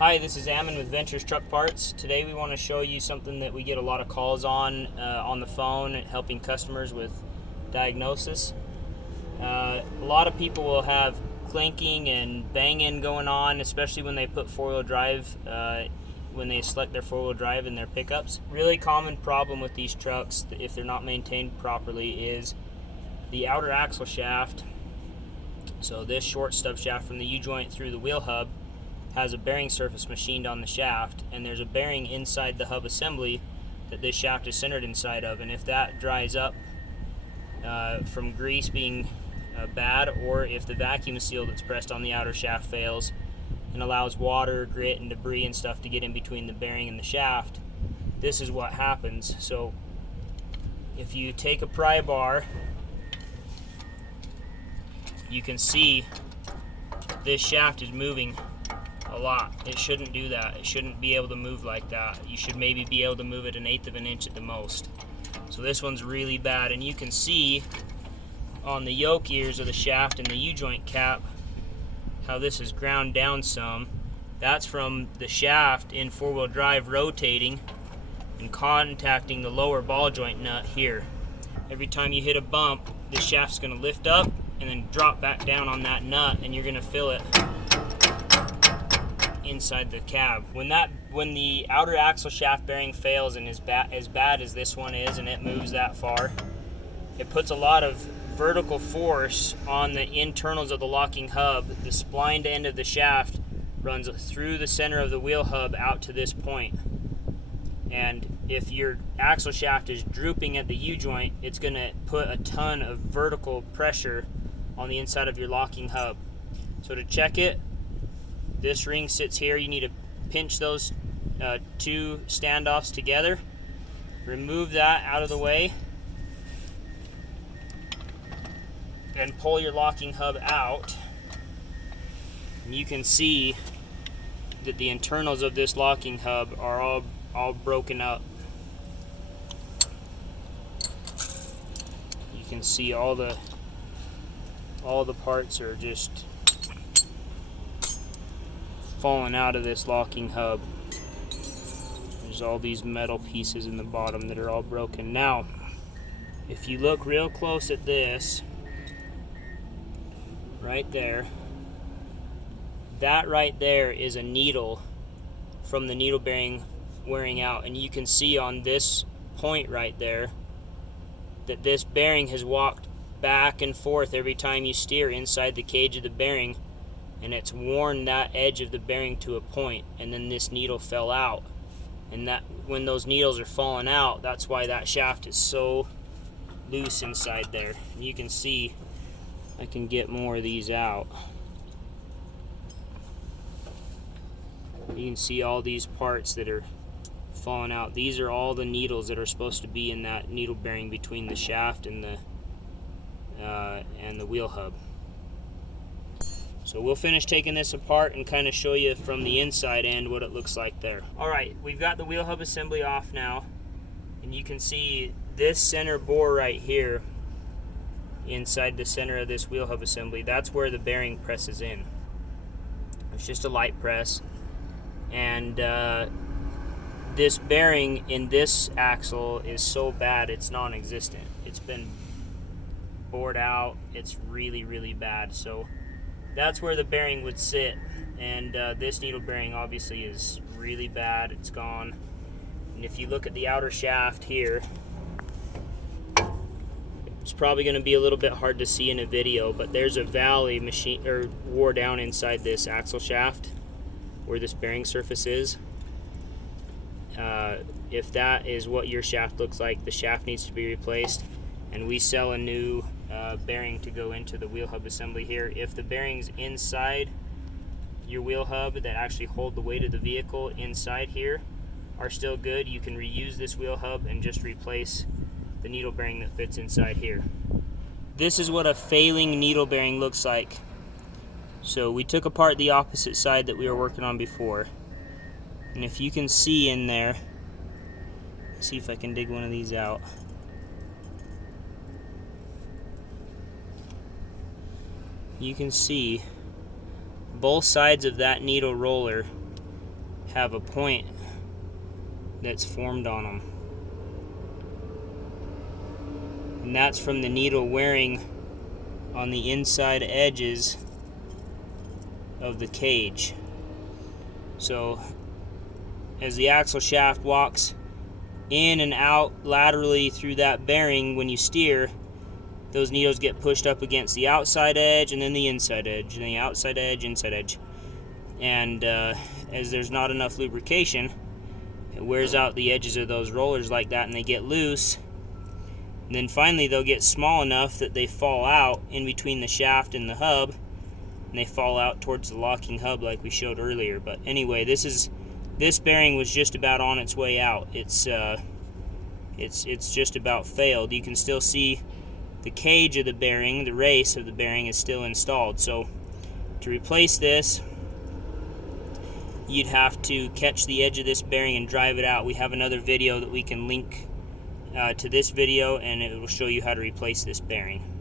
Hi, this is Ammon with Ventures Truck Parts. Today we want to show you something that we get a lot of calls on the phone, helping customers with diagnosis. A lot of people will have clanking and banging going on, especially when they put four-wheel drive, when they select their four-wheel drive in their pickups. Really common problem with these trucks, if they're not maintained properly, is the outer axle shaft. So this short stub shaft from the U-joint through the wheel hub has a bearing surface machined on the shaft, and there's a bearing inside the hub assembly that this shaft is centered inside of, and if that dries up from grease being bad, or if the vacuum seal that's pressed on the outer shaft fails and allows water, grit, and debris and stuff to get in between the bearing and the shaft, this is what happens. So if you take a pry bar, you can see this shaft is moving a lot. It shouldn't do that. It shouldn't be able to move like that. You should maybe be able to move it 1/8 of an inch at the most. So this one's really bad, and you can see on the yoke ears of the shaft and the U-joint cap how this is ground down some. That's from the shaft in four-wheel drive rotating and contacting the lower ball joint nut here. Every time you hit a bump, the shaft's going to lift up and then drop back down on that nut, and you're going to feel it inside the cab. When the outer axle shaft bearing fails, and as bad as this one is, and it moves that far, it puts a lot of vertical force on the internals of the locking hub. The splined end of the shaft runs through the center of the wheel hub out to this point. And if your axle shaft is drooping at the U-joint, it's going to put a ton of vertical pressure on the inside of your locking hub. So to check it, this ring sits here. You need to pinch those two standoffs together. Remove that out of the way. And pull your locking hub out. And you can see that the internals of this locking hub are all broken up. You can see all the parts are just falling out of this locking hub. There's all these metal pieces in the bottom that are all broken. Now, if you look real close at this, right there, that right there is a needle from the needle bearing wearing out, and you can see on this point right there that this bearing has walked back and forth every time you steer inside the cage of the bearing, and it's worn that edge of the bearing to a point, and then this needle fell out. And that when those needles are falling out, that's why that shaft is so loose inside there. And you can see, I can get more of these out. You can see all these parts that are falling out. These are all the needles that are supposed to be in that needle bearing between the shaft and the wheel hub. So we'll finish taking this apart and kind of show you from the inside end what it looks like there. Alright, we've got the wheel hub assembly off now, and you can see this center bore right here inside the center of this wheel hub assembly. That's where the bearing presses in. It's just a light press, and this bearing in this axle is so bad it's non-existent. It's been bored out. It's really, really bad. So that's where the bearing would sit, and this needle bearing obviously is really bad. It's gone. And if you look at the outer shaft here, it's probably going to be a little bit hard to see in a video, but there's a valley wore down inside this axle shaft where this bearing surface is. If that is what your shaft looks like, the shaft needs to be replaced, and we sell a new bearing to go into the wheel hub assembly here. If the bearings inside your wheel hub that actually hold the weight of the vehicle inside here are still good, you can reuse this wheel hub and just replace the needle bearing that fits inside here. This is what a failing needle bearing looks like. So we took apart the opposite side that we were working on before, and if you can see in there, see if I can dig one of these out. You can see both sides of that needle roller have a point that's formed on them. And that's from the needle wearing on the inside edges of the cage. So as the axle shaft walks in and out laterally through that bearing, when you steer, those needles get pushed up against the outside edge and then the inside edge, and the outside edge, inside edge. And as there's not enough lubrication, it wears out the edges of those rollers like that, and they get loose. And then finally they'll get small enough that they fall out in between the shaft and the hub, and they fall out towards the locking hub like we showed earlier. But anyway, this bearing was just about on its way out. It's just about failed. You can still see the cage of the bearing, the race of the bearing is still installed. So to replace this, you'd have to catch the edge of this bearing and drive it out. We have another video that we can link to this video, and it will show you how to replace this bearing.